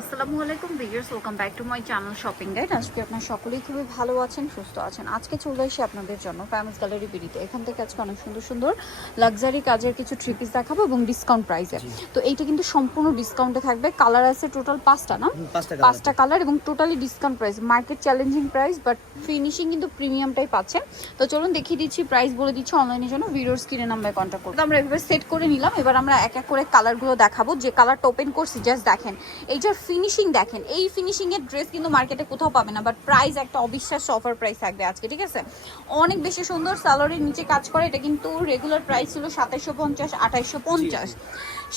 আসসালামু আলাইকুম viewers, welcome back to my channel shopping guide. আজকে আপনার সকলেই খুবই ভালো আছেন, সুস্থ আছেন। আজকে চলে এসে আপনাদের জন্য ফেমাস গ্যালারি বিডিতে। এখান থেকে আজকে অনেক সুন্দর সুন্দর লাক্সারি কাজের কিছু থ্রি পিস দেখাবো এবং ডিসকাউন্ট প্রাইসে। তো এইটা কিন্তু সম্পূর্ণ ডিসকাউন্টে থাকবে। কালার আছে টোটাল 5টা, না 5টা কালার এবং totally discount price, market challenging price, but finishing কিন্তু প্রিমিয়ামটাই পাচ্ছেন। তো চলুন দেখিয়ে দিচ্ছি, প্রাইস বলে দিচ্ছি অনলাইনের জন্য। ভিডিওর স্ক্রিনে নাম্বারে কন্ট্যাক্ট করুন। আমরা এভাবে সেট করে নিলাম। এবার আমরা এক এক করে কালারগুলো দেখাবো। যে কালারটা ওপেন করছি জাস্ট দেখেন, এইটার ফিনিশিং দেখেন। এই ফিনিশিং এর ড্রেস কিন্তু মার্কেটে কোথাও পাবে না, বাট প্রাইস একটা অবিশ্বাস্য অফার প্রাইস থাকবে আজকে, ঠিক আছে? অনেক বেশি সুন্দর, সালোয়ারের নিচে কাজ করে। এটা কিন্তু রেগুলার প্রাইস ছিল 2750 2850,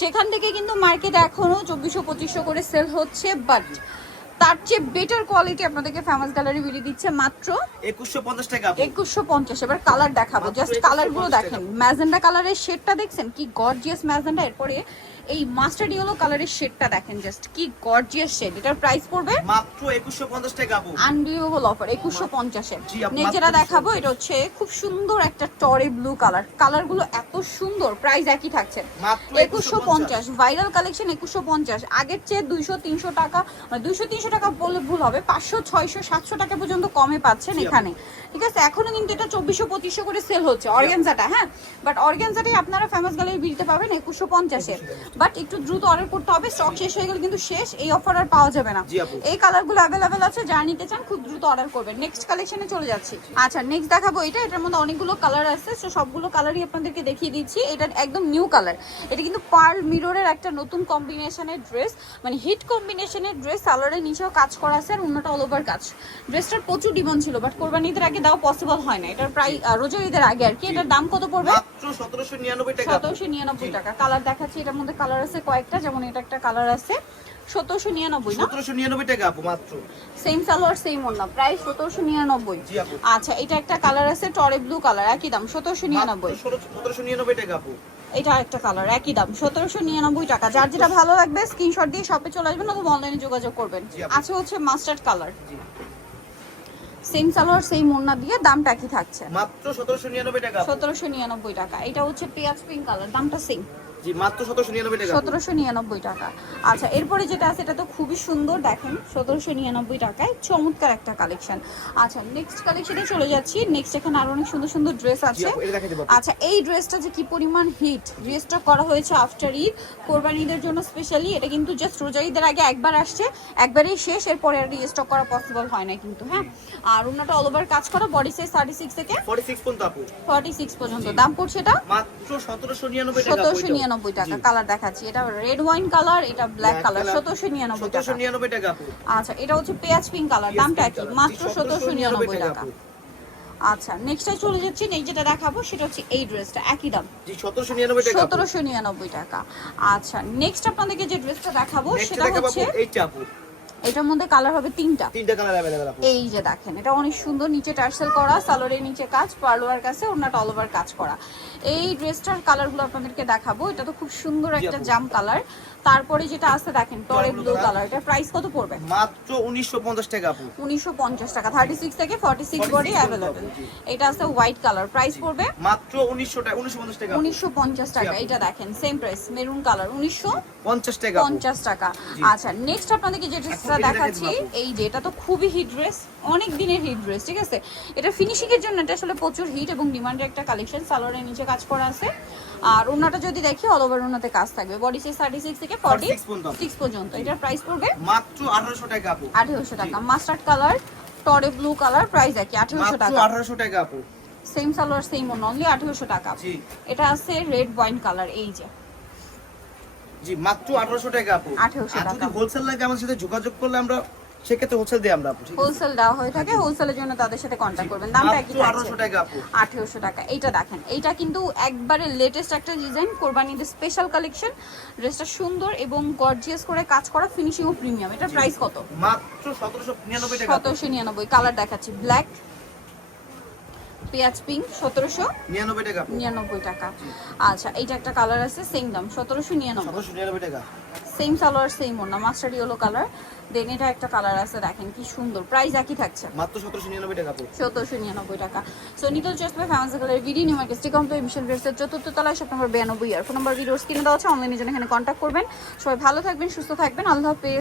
সেখান থেকে কিন্তু মার্কেটে এখনো 2400 করে সেল হচ্ছে, বাট তার চেয়ে বেটার কোয়ালিটি আপনাদেরকে ফেমাস গ্যালারি বিলি দিচ্ছে মাত্র 2150 টাকা। 2150। এবার কালার দেখাবো, জাস্ট কালারগুলো দেখেন। ম্যাজেন্ডা কালারের শেডটা দেখছেন কি গর্জিয়াস ম্যাজেন্ডা। এরপরে এই মাস্টার্ড ইয়েলো কালারের শেডটা দেখেন, জাস্ট কি গর্জিয়াস শেড। এটার প্রাইস পড়বে মাত্র 2150 টাকা। আনবিলিভেবল অফার 2150 এ। নেক্সট যেটা দেখাবো এটা হচ্ছে খুব সুন্দর একটা টরে ব্লু কালার। কালারগুলো এত সুন্দর, প্রাইস একই থাকছে 2150। Viral collection 2150। আগের চেয়ে 200-300 টাকা, মানে 200-300 টাকা বলে ভুল হবে, 500-600-700 টাকা পর্যন্ত কমে পাচ্ছেন এখানে, ঠিক আছে? এখনো কিন্তু এটা 2400-2500 করে সেল হচ্ছে অর্গানজাটা, হ্যাঁ। বাট অর্গানজাটাই আপনারা ফেমাস গ্যালারি বিলতে পাবেন 2150 এ। বাট একটু দ্রুত অর্ডার করতে হবে, স্টক শেষ হয়ে গেলে কিন্তু শেষ, এই অফার আর পাওয়া যাবে না। এই কালারগুলো অ্যাভেলেবেল আছে, যারা নিতে চান খুব দ্রুত অর্ডার করবেন। নেক্সট কালেকশনে চলে যাচ্ছি। আচ্ছা, নেক্সট দেখাবো এটা। এটার মধ্যে অনেকগুলো কালার আছে, তো সবগুলো কালারই আপনাদেরকে দেখিয়ে দিচ্ছি। এটা একদম নিউ কালার। এটা কিন্তু পার্ল মিররের একটা নতুন কম্বিনেশনের ড্রেস, মানে হিট কম্বিনেশনের ড্রেস। সালোয়ারের নিচেও কাজ করা আছে আর অন্যটা অল ওভার কাজ। ড্রেসটার প্রচুর ডিমান্ড ছিল, বাট কোরবানি ঈদের আগে দেওয়া পসিবল হয় না। এটার প্রায় রোজার ঈদের আগে আর কি। এটার দাম কত পড়বে? মাত্র 1799 টাকা। 1799 টাকা। কালার দেখাচ্ছি, এটার মধ্যে কালার আছে কয়েকটা, যেমন এটা একটা কালার আছে 1799 না? 1799 টাকা আপু মাত্র। সেম সালোয়ার সেম ওন্না, প্রাইস 1799। জি আপু। আচ্ছা, এটা একটা কালার আছে টরে ব্লু কালার, একই দাম 1799। 1799 টাকা আপু। এটা একটা কালার, একই দাম 1799 টাকা। যার যেটা ভালো লাগবে স্ক্রিনশট দিয়ে শপে চলে আসবেন অথবা অনলাইনে যোগাযোগ করবেন। আচ্ছা, হচ্ছে mustard colour, same salwar same ওন্না দিয়ে, দামটা কি থাকছে? মাত্র 1799 টাকা। 1799 টাকা। এটা হচ্ছে পেঁয়াজ পিঙ্ক কালার, দামটা সেম, জি মাত্র 1799 টাকা। 1799 টাকা। আচ্ছা, এরপরে যেটা আছে এটা তো খুবই সুন্দর, দেখেন 1799 টাকায় চমৎকার একটা কালেকশন। আচ্ছা, নেক্সট কালেকশনে চলে যাচ্ছি। নেক্সট এখানে আরো অনেক সুন্দর সুন্দর ড্রেস আছে। আচ্ছা, এই ড্রেসটা যে কি পরিমাণ হিট, ড্রেসটা করা হয়েছে আফটার ঈদ, কোরবানি ঈদের জন্য স্পেশালি। এটা কিন্তু জাস্ট রোজা ঈদের আগে একবার আসছে, একবারই শেষ, এরপরে আর রিস্টক করা পসিবল হয় না কিন্তু, হ্যাঁ। আর ওনাটা অল ওভার কাজ করা, বডি সাইজ 36 থেকে 46 পর্যন্ত আপু। 46 পর্যন্ত। দাম পড়ছে এটা মাত্র 1799 টাকা। 1799 টাকা। কালার দেখাচ্ছি, এটা রেড ওয়াইন কালার, এটা ব্ল্যাক কালার, 1799 টাকা। 1799 টাকা আপু। আচ্ছা, এটা হচ্ছে পেঁয়াজ পিঙ্ক কালার, দামটা কি? মাত্র 1799 টাকা। আচ্ছা, নেক্সটে চলে যাচ্ছি। নেক্সট যেটা দেখাবো সেটা হচ্ছে এই ড্রেসটা, একই দাম, জি 1799 টাকা। 1799 টাকা। আচ্ছা, নেক্সট আপনাদেরকে যে ড্রেসটা দেখাবো সেটা হচ্ছে এইটা আপু। এটার মধ্যে কালার হবে তিনটা কালার अवेलेबल আপু। এই যে দেখেন, এটা অনেক সুন্দর, নিচে টার্সেল করা, সালোয়ারের নিচে কাজ, পার্লোয়ার কাছে ওনাটা অল ওভার কাজ করা। এই ড্রেসটার কালারগুলো আপনাদেরকে দেখাবো। এটা তো খুব সুন্দর একটা জাম কালার। তারপরে যেটা আছে দেখেন টরে ব্লু কালার, এটা প্রাইস কত পড়বে? মাত্র 1950 টাকা আপু। 1950 টাকা। 36 থেকে 46 বডি अवेलेबल। এটা আছে হোয়াইট কালার, প্রাইস পড়বে মাত্র 1900 টাকা, 1950 টাকা। 1950 টাকা। এটা দেখেন সেম প্রাইস, মেরুন কালার, 1950 টাকা। 50 টাকা। আচ্ছা, নেক্সট আপনাদেরকে যে ড্রেসটা দেখাচ্ছি, এই যে এটা তো খুবই হিট ড্রেস, অনেক দিনের হিট ড্রেস, ঠিক আছে? এটা ফিনিশিং এর জন্য এটা আসলে প্রচুর হিট এবং ডিমান্ডের একটা কালেকশন। সালোয়ারের নিচে কাজ করা আছে, আর ওনাটা যদি দেখি অল ওভার ওনাতে কাজ থাকবে। বডি সাইজ 36 থেকে 46 পর্যন্ত। এটার প্রাইস পড়বে মাত্র 1800 টাকা আপু। 1800 টাকা। মাস্টার্ড কালার, টরে ব্লু কালার, প্রাইস একই 1800 টাকা। মাত্র 1800 টাকা আপু। Same salwar same own, only 1800 টাকা। জি। এটা আছে রেড ওয়াইন কালার, এই যে, জি মাত্র 1800 টাকা আপু। 1800 আর টাকা। যদি হোলসেল লাগে আমাদের সাথে যোগাযোগ করলে আমরা সেক্ষেত্রে হোলসেল দিই আমরা আপু। হোলসেল দেওয়া হয়ে থাকে, হোলসেলের জন্য তাদের সাথে কন্ট্যাক্ট করবেন। দামটা কি? 1800 টাকা আপু। 1800 টাকা। এইটা দেখেন, এইটা কিন্তু একবারে লেটেস্ট একটা ডিজাইন, কোরবানিদের স্পেশাল কালেকশন। ড্রেসটা সুন্দর এবং গর্জিয়াস করে কাজ করা, ফিনিশিং ও প্রিমিয়াম। এটা প্রাইস কত? মাত্র 1799 টাকা। 1799। কালার দেখাচ্ছি, ব্ল্যাক, পেঁয়াজ পিঙ্ক, 1799 টাকা আপু। 1799 টাকা। আচ্ছা, এইটা একটা কালার আছে সেম দাম, 1799। 1799 টাকা। সেম সালোয়ার সেম ওন্না, মাস্টার্ড ইয়েলো কালার। দেন এটা একটা কালার আছে, দেখেন কি সুন্দর, প্রাইস একই থাকছে মাত্র 1799 টাকা আপু। 1799 টাকা। সো নিটল choice by fancy colour video New Market stay complete mission ড্রেসের 4th তলায়, শপ নম্বর 92 আর ফোন নম্বর ভিডিওস কিনে দেওয়া আছে, অনলাইনে জন্য এখানে কন্ট্যাক্ট করবেন। সবাই ভালো থাকবেন, সুস্থ থাকবেন, আল্লাহ হাফেজ।